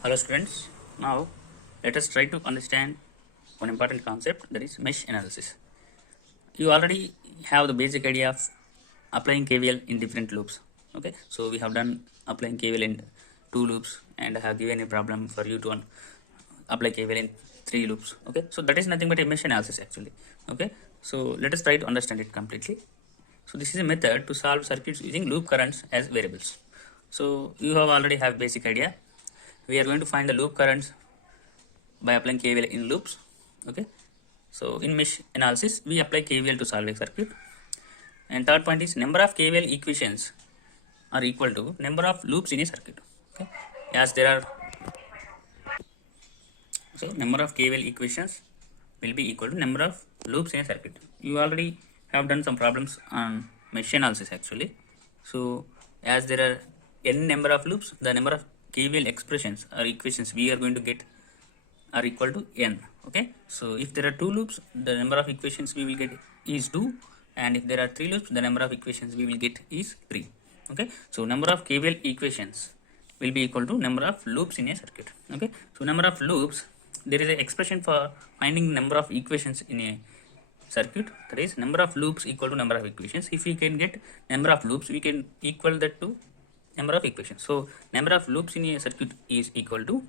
Hello students, now let us try to understand one important concept, that is mesh analysis. You already have the basic idea of applying KVL in different loops. Okay, so we have done applying KVL in 2 loops and I have given a problem for you to apply KVL in 3 loops. Okay, so that is nothing but a mesh analysis actually. Okay, so let us try to understand it completely. So this is a method to solve circuits using loop currents as variables. So you have already have basic idea. We are going to find the loop currents by applying KVL in loops. Okay, so in mesh analysis we apply KVL to solve a circuit. And third point is number of KVL equations are equal to number of loops in a circuit. Okay, as there are, so number of KVL equations will be equal to number of loops in a circuit. You already have done some problems on mesh analysis actually. So as there are n number of loops, the number of KVL expressions or equations we are going to get are equal to n. Okay, so if there are 2 loops, the number of equations we will get is 2, and if there are 3 loops, the number of equations we will get is 3. Okay, so number of KVL equations will be equal to number of loops in a circuit. Okay, so number of loops, there is an expression for finding number of equations in a circuit, that is number of loops equal to number of equations. If we can get number of loops, we can equal that to number of equations. So number of loops in a circuit is equal to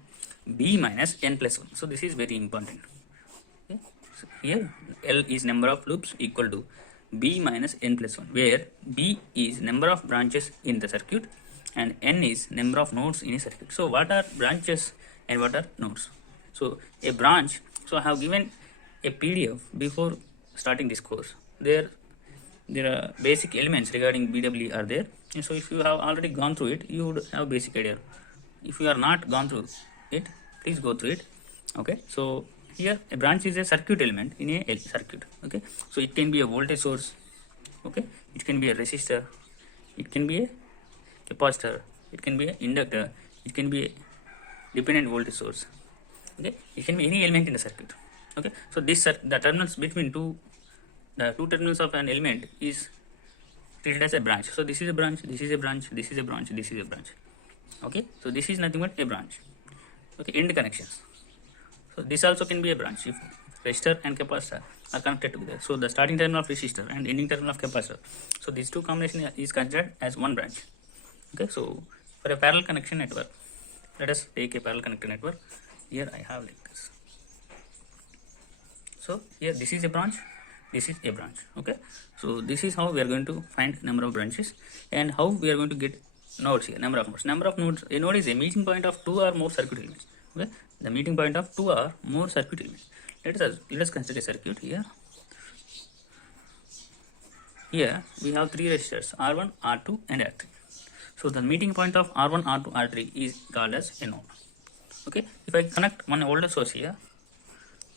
b minus n plus 1. So this is very important. Okay, so here L is number of loops equal to b minus n plus 1, where b is number of branches in the circuit and n is number of nodes in a circuit. So what are branches and what are nodes? So a branch, so I have given a PDF before starting this course. There are basic elements regarding BW are there. And so if you have already gone through it, you would have basic idea. If you are not gone through it, please go through it. Okay, so here a branch is a circuit element in a circuit. Okay, so it can be a voltage source. Okay, it can be a resistor, it can be a capacitor, it can be an inductor, it can be a dependent voltage source. Okay, it can be any element in the circuit. Okay, so this the terminals between the two terminals of an element is treated as a branch. So this is a branch, this is a branch, this is a branch, this is a branch. Okay, so this is nothing but a branch. Okay, end connections. So this also can be a branch if resistor and capacitor are connected together. So the starting terminal of resistor and ending terminal of capacitor, so these two combination is considered as one branch. Okay, so for a parallel connection network, let us take a parallel connector network. Here I have like this. So here this is a branch, this is a branch. Okay, so this is how we are going to find number of branches and how we are going to get nodes here. Number of nodes. A node is a meeting point of 2 or more circuit elements. Okay, the meeting point of 2 or more circuit elements. Let us consider a circuit here. Here we have 3 resistors R1, R2 and R3. So the meeting point of R1, R2, R3 is called as a node. Okay, if I connect one voltage source here,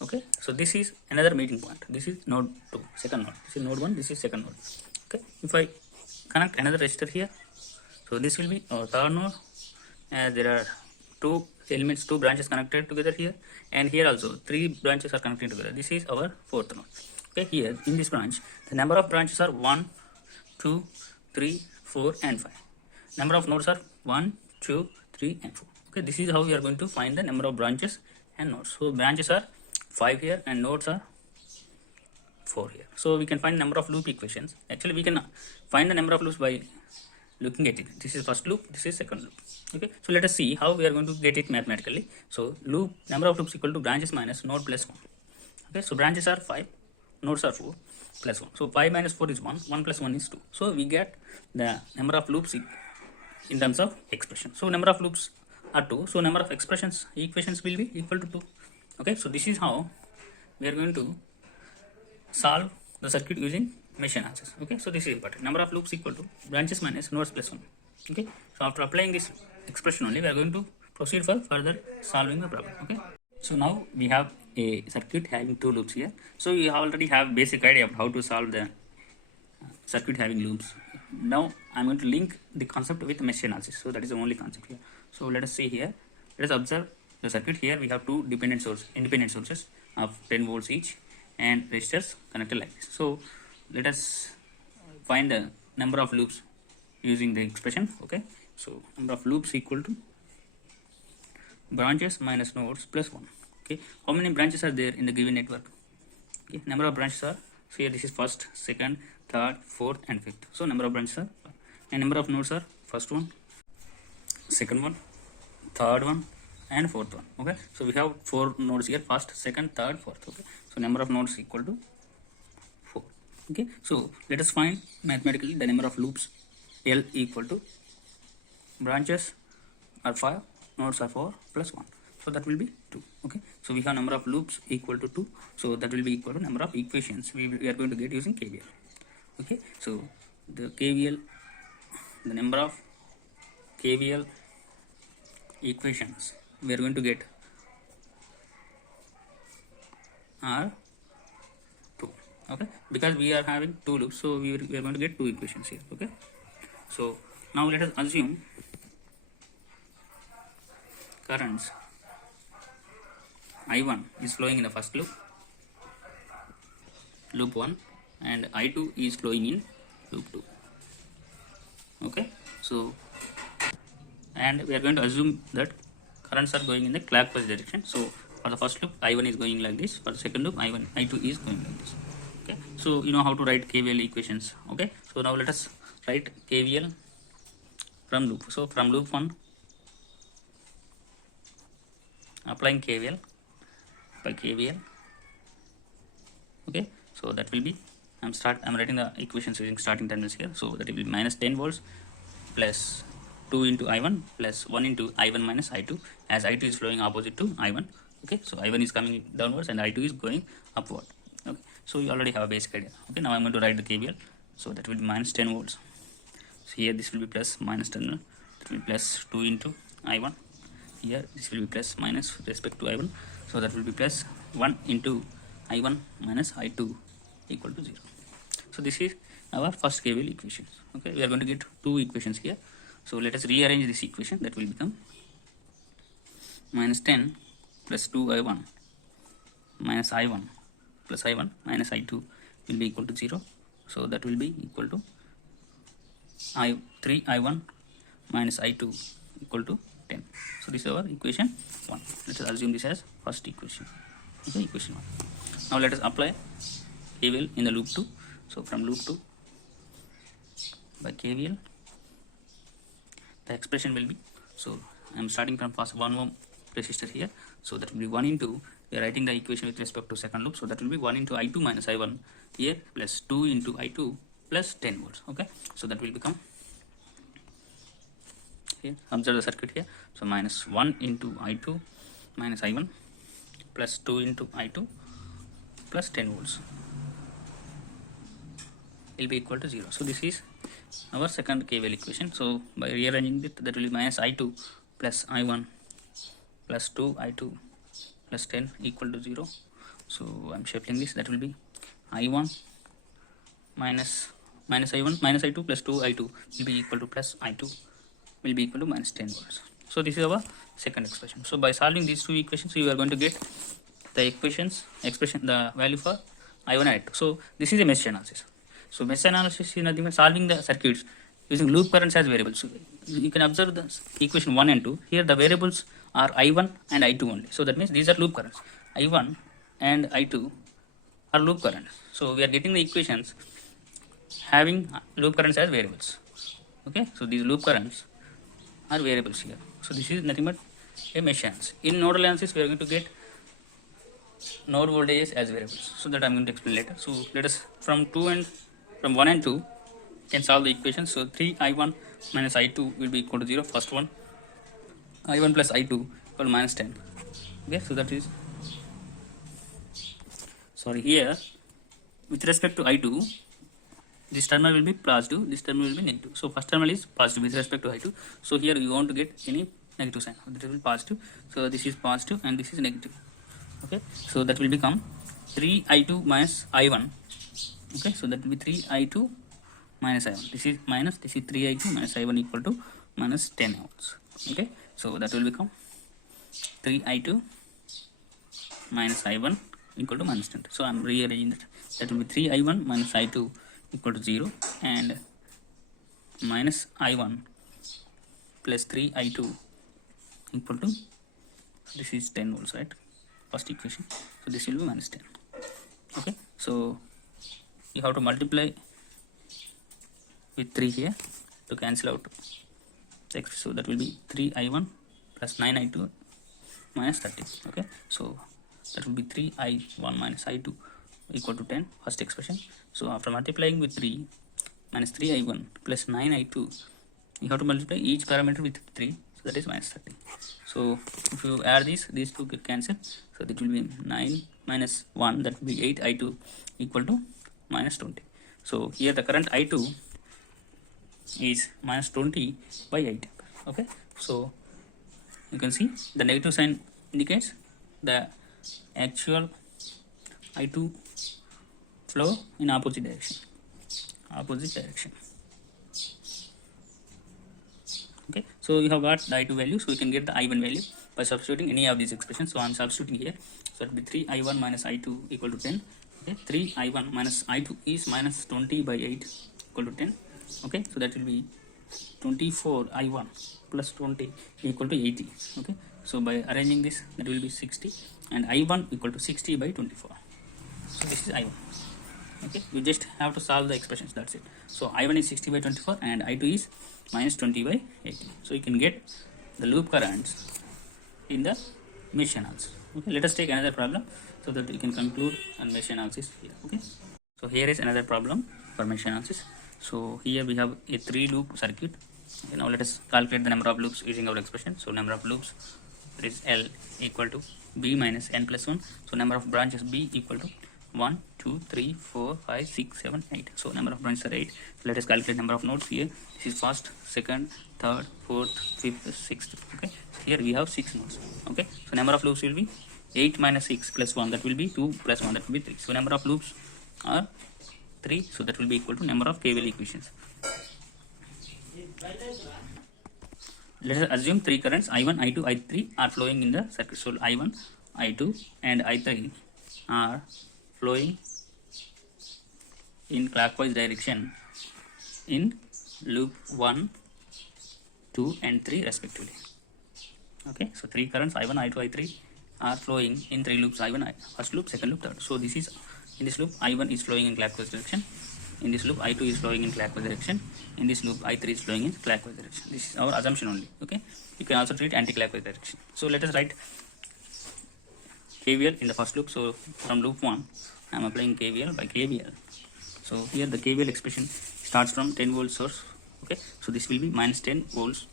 okay, so this is another meeting point. This is node 2, second node. This is node 1, this is second node. Okay, if I connect another resistor here, so this will be our third node, as there are 2 elements, 2 branches connected together here, and here also 3 branches are connected together. This is our fourth node. Okay, here in this branch, the number of branches are 1, 2, 3, 4 and 5. Number of nodes are 1, 2, 3 and 4. Okay, this is how we are going to find the number of branches and nodes. So branches are 5 here and nodes are 4 here. So we can find number of loop equations. Actually we can find the number of loops by looking at it. This is first loop, this is second loop. Okay, so let us see how we are going to get it mathematically. So loop, number of loops equal to branches minus node plus 1. Okay, so branches are 5, nodes are 4 plus 1. So 5 minus 4 is 1, 1 plus 1 is 2. So we get the number of loops in terms of expression. So number of loops are 2, so number of equations will be equal to 2. Okay, so this is how we are going to solve the circuit using mesh analysis. Okay, so this is important. Number of loops equal to branches minus nodes plus 1. Okay, so after applying this expression only, we are going to proceed for further solving the problem. Okay, so now we have a circuit having 2 loops here. So you already have basic idea of how to solve the circuit having loops. Now I'm going to link the concept with mesh analysis. So that is the only concept here. So let us see here. Let us observe the circuit. Here we have 2 independent sources of 10 volts each and resistors connected like this. So let us find the number of loops using the expression. Okay, so number of loops equal to branches minus nodes plus 1. Okay, how many branches are there in the given network? Okay, number of branches are, so here this is first, second, third, fourth and fifth. So number of branches are, and number of nodes are first one, second one, third one and fourth one. Okay, so we have 4 nodes here, first, second, third, fourth. Okay, so number of nodes equal to 4. Okay, so let us find mathematically the number of loops. L equal to branches are 5, nodes are 4 plus 1, so that will be 2. Okay, so we have number of loops equal to 2, so that will be equal to number of equations we are going to get using KVL. Okay, so the KVL, the number of KVL equations we are going to get are 2. Okay, because we are having 2 loops, so we are going to get 2 equations here. Okay, so now let us assume currents I1 is flowing in the first loop, loop 1, and I2 is flowing in loop 2. Okay, so and we are going to assume that currents are going in the clockwise direction. So for the first loop I1 is going like this, for the second loop I2 is going like this. Okay, so you know how to write KVL equations. Okay, so now let us write KVL from loop. So from loop 1, applying KVL by KVL. Okay, so that will be, I'm writing the equations using starting terminals here. So that will be minus 10 volts plus 2 into I1 plus 1 into I1 minus I2, as I2 is flowing opposite to I1. Okay, so I1 is coming downwards and I2 is going upward. Okay, so you already have a basic idea. Okay, now I'm going to write the KVL. So that will be minus 10 volts. So here this will be plus minus terminal, that will be plus 2 into I1. Here this will be plus minus with respect to I1, so that will be plus 1 into I1 minus I2 equal to 0. So this is our first KVL equation. Okay, we are going to get 2 equations here. So let us rearrange this equation. That will become minus 10 plus 2I1 minus I1 plus I1 minus I2 will be equal to 0. So that will be equal to 3I1 minus I2 equal to 10. So this is our equation 1. Let us assume this as first equation. Okay, equation 1. Now let us apply KVL in the loop 2. So from loop 2 by KVL, the expression will be, so I am starting from first 1 ohm resistor here, so that will be 1 into, we are writing the equation with respect to second loop, so that will be 1 into I2 minus I1 here plus 2 into I2 plus 10 volts. Okay, so that will become, here observe the circuit here, so minus 1 into I2 minus I1 plus 2 into I2 plus 10 volts will be equal to 0. So this is our second KVL equation. So by rearranging it, that will be minus I2 plus I1 plus 2 I2 plus 10 equal to 0. So I'm shuffling this, that will be I1 minus I1 minus I2 plus 2 I2 will be equal to plus I2 will be equal to minus 10 volts. So this is our second expression. So by solving these 2 equations, you are going to get the expression, the value for I1 and I2. So this is a mesh analysis. So mesh analysis is nothing but solving the circuits using loop currents as variables. So you can observe the equation 1 and 2. Here the variables are I1 and I2 only. So that means these are loop currents. I1 and I2 are loop currents. So we are getting the equations having loop currents as variables. Okay, so these loop currents are variables here. So this is nothing but a mesh analysis. In nodal analysis, we are going to get node voltages as variables. So that I am going to explain later. So let us from 1 and 2 can solve the equation. So 3I1 minus I2 will be equal to 0. First one, I1 plus I2 equal to minus 10. Okay, so that is, sorry, here with respect to I2, this terminal will be positive, this terminal will be negative. So first terminal is positive with respect to I2. So here you want to get any negative sign. This will be positive. So this is positive and this is negative. Okay, so that will become 3I2 minus I1. Okay, so that will be 3I2 minus I1. This is minus, this is 3I2 minus I1 equal to minus 10 volts. Okay, so that will become 3I2 minus I1 equal to minus 10. So I am rearranging that. That will be 3I1 minus I2 equal to 0 and minus I1 plus 3I2 equal to this is 10 volts, right? First equation. So this will be minus 10. Okay, so you have to multiply with 3 here to cancel out x. So that will be 3i1 plus 9i2 minus 30. Okay, so that will be 3i1 minus i2 equal to 10, first expression. So after multiplying with 3 minus 3i1 plus 9i2, you have to multiply each parameter with 3, so that is minus 30. So if you add these two get cancel, so that will be 9 minus 1, that will be 8i2 equal to minus 20. So here the current i2 is minus 20 by 8. Okay, so you can see the negative sign indicates the actual i2 flow in opposite direction. Okay, so you have got the i2 value, so you can get the i1 value by substituting any of these expressions. So I am substituting here, so it will be 3i1 minus i2 equal to 10. Okay, 3i1 minus i2 is minus 20 by 8 equal to 10. Okay, so that will be 24i1 plus 20 equal to 80. Okay, so by arranging this, that will be 60, and i1 equal to 60 by 24. So this is i1. Okay, you just have to solve the expressions, that's it. So i1 is 60 by 24 and i2 is minus 20 by 80. So you can get the loop currents in the mesh analysis. Okay, let us take another problem so that we can conclude on mesh analysis here. Okay, so here is another problem for mesh analysis. So here we have a 3-loop circuit. Okay, now let us calculate the number of loops using our expression. So number of loops is L equal to B minus N plus 1. So number of branches B equal to 1, 2, 3, 4, 5, 6, 7, 8. So number of branches are 8. So let us calculate number of nodes here. This is first, second, third, fourth, fifth, sixth. Okay, so here we have 6 nodes. Okay, so number of loops will be 8 minus 6 plus 1, that will be 2 plus 1, that will be 3. So number of loops are 3, so that will be equal to number of KVL equations. Let us assume 3 currents I1, I2, I3 are flowing in the circuit. So I1, I2 and I3 are flowing in clockwise direction in loop 1, 2 and 3 respectively. Okay, so 3 currents I1, I2, I3 are flowing in 3 loops, I1, first loop, second loop, third. So this is, in this loop I1 is flowing in clockwise direction, in this loop I2 is flowing in clockwise direction, in this loop I3 is flowing in clockwise direction. This is our assumption only. Okay, you can also treat anti-clockwise direction. So let us write KVL in the first loop. So from loop 1 I am applying KVL by KVL. So here the KVL expression starts from 10 volt source. Okay, so this will be minus 10 volts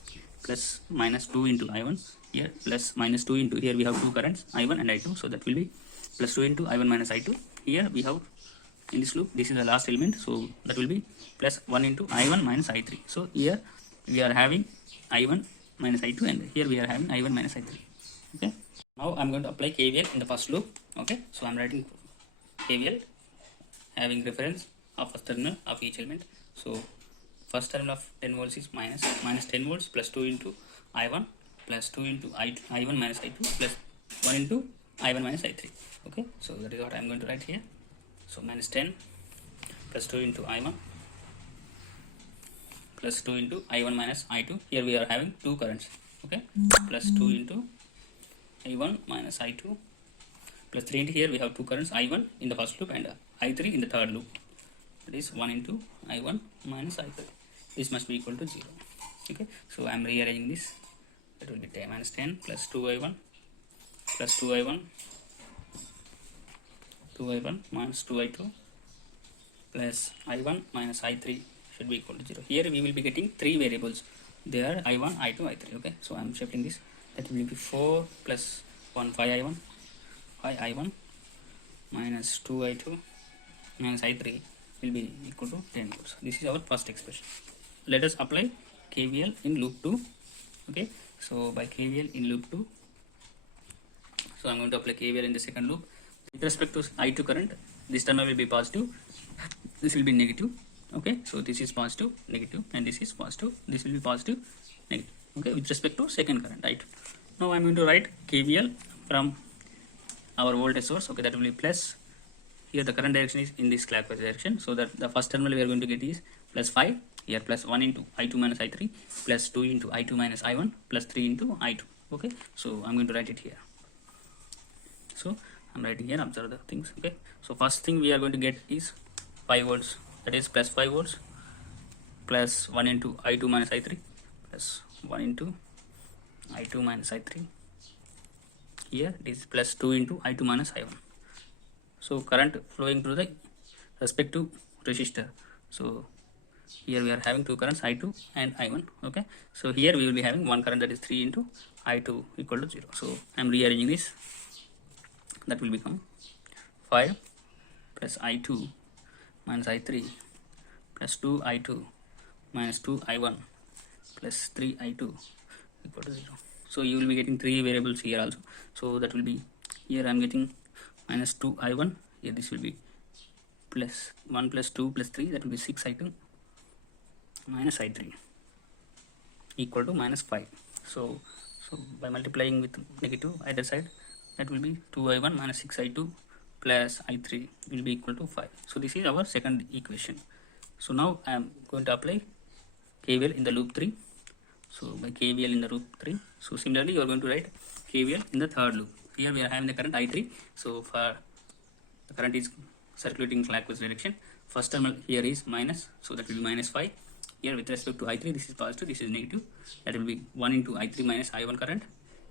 plus minus 2 into I1 here plus minus 2 into, here we have 2 currents I1 and I2, so that will be plus 2 into I1 minus I2. Here we have, in this loop, this is the last element, so that will be plus 1 into I1 minus I3. So here we are having I1 minus I2 and here we are having I1 minus I3. Okay, now I am going to apply KVL in the first loop. Okay, so I am writing KVL having reference of first terminal of each element. So first terminal of 10 volts is minus 10 volts plus 2 into I1 plus 2 into I1 minus I2 plus 1 into I1 minus I3. Okay, so that is what I am going to write here. So minus 10 plus 2 into I1 plus 2 into I1 minus I2. Here we are having 2 currents. Okay, plus 2 into I1 minus I2 plus 3 into, here we have 2 currents I1 in the first loop and I3 in the third loop. That is 1 into I1 minus I3. This must be equal to 0. Okay, so I am rearranging this. That will be minus 10 plus 2I1 plus 2I1 minus 2I2 plus I1 minus I3 should be equal to 0. Here we will be getting 3 variables. They are I1, I2, I3. Okay, so I am shifting this. That will be 4 plus 1, 5I1 minus 2I2 minus I3 will be equal to 10 volts. This is our first expression. Let us apply KVL in loop 2. Okay, so by KVL in loop 2, so I am going to apply KVL in the second loop. With respect to I2 current, this terminal will be positive, this will be negative. Okay, so this is positive, negative, and this is positive, this will be positive, negative. Okay, with respect to second current, right? Now I am going to write KVL from our voltage source. Okay, that will be plus, here the current direction is in this clockwise direction, so that the first terminal we are going to get is plus 5, here plus 1 into I2 minus I3 plus 2 into I2 minus I1 plus 3 into I2. Okay, so I'm going to write it here. So I'm writing here, observe the things. Okay, so first thing we are going to get is 5 volts, that is plus 5 volts plus 1 into I2 minus I3 plus 1 into I2 minus I3. Here it is plus 2 into I2 minus I1. So current flowing through the respective resistor. So here we are having two currents, I2 and I1. Okay, so here we will be having one current, that is 3 into I2 equal to 0. So I am rearranging this. That will become 5 plus I2 minus I3 plus 2 I2 minus 2 I1 plus 3 I2 equal to 0. So you will be getting three variables here also. So that will be, here I am getting minus 2 I1, here this will be plus 1 plus 2 plus 3, that will be 6 I2 minus I3 equal to minus 5. So by multiplying with negative either side, that will be 2I1 minus 6I2 plus I3 will be equal to 5. So this is our second equation. So now I am going to apply KVL in the loop 3. So by KVL in the loop 3, so similarly you are going to write KVL in the third loop. Here we are having the current I3. So for the current is circulating clockwise direction. First terminal here is minus, so that will be minus 5. Here with respect to I3, this is positive, this is negative. That will be 1 into I3 minus I1 current.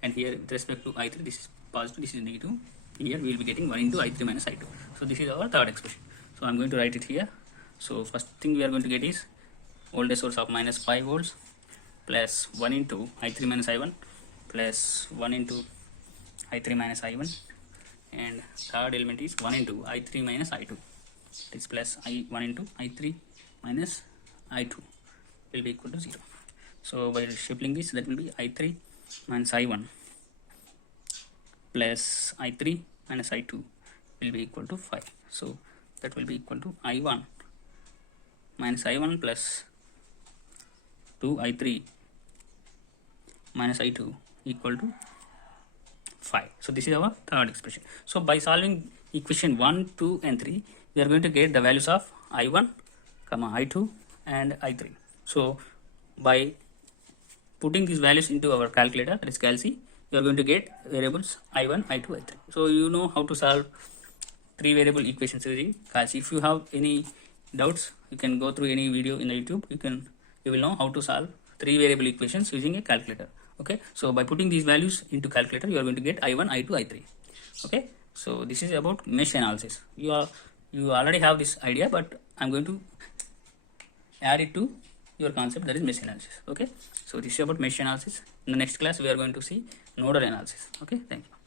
And here with respect to I3, this is positive, this is negative. Here we will be getting 1 into I3 minus I2. So this is our third expression. So I am going to write it here. So first thing we are going to get is voltage source of minus 5 volts plus 1 into I3 minus I1 plus 1 into I3 minus I1, and third element is 1 into I3 minus I2. It is plus 1 into I3 minus I2 will be equal to 0. So by shuffling this, that will be I3 minus I1 plus I3 minus I2 will be equal to 5. So that will be equal to I1 minus I1 plus 2 I3 minus I2 equal to 5. So this is our third expression. So by solving equation 1, 2 and 3, we are going to get the values of I1, I2 and I3. So by putting these values into our calculator, that is Calc, you are going to get variables I1, I2, I3. So you know how to solve three variable equations using Calc. If you have any doubts, you can go through any video in the YouTube. You will know how to solve three variable equations using a calculator. Okay, so by putting these values into calculator, you are going to get I1, I2, I3. Okay, so this is about mesh analysis. You already have this idea, but I'm going to add it to your concept, that is mesh analysis. Okay, so this is about mesh analysis. In the next class we are going to see nodal analysis. Okay, thank you.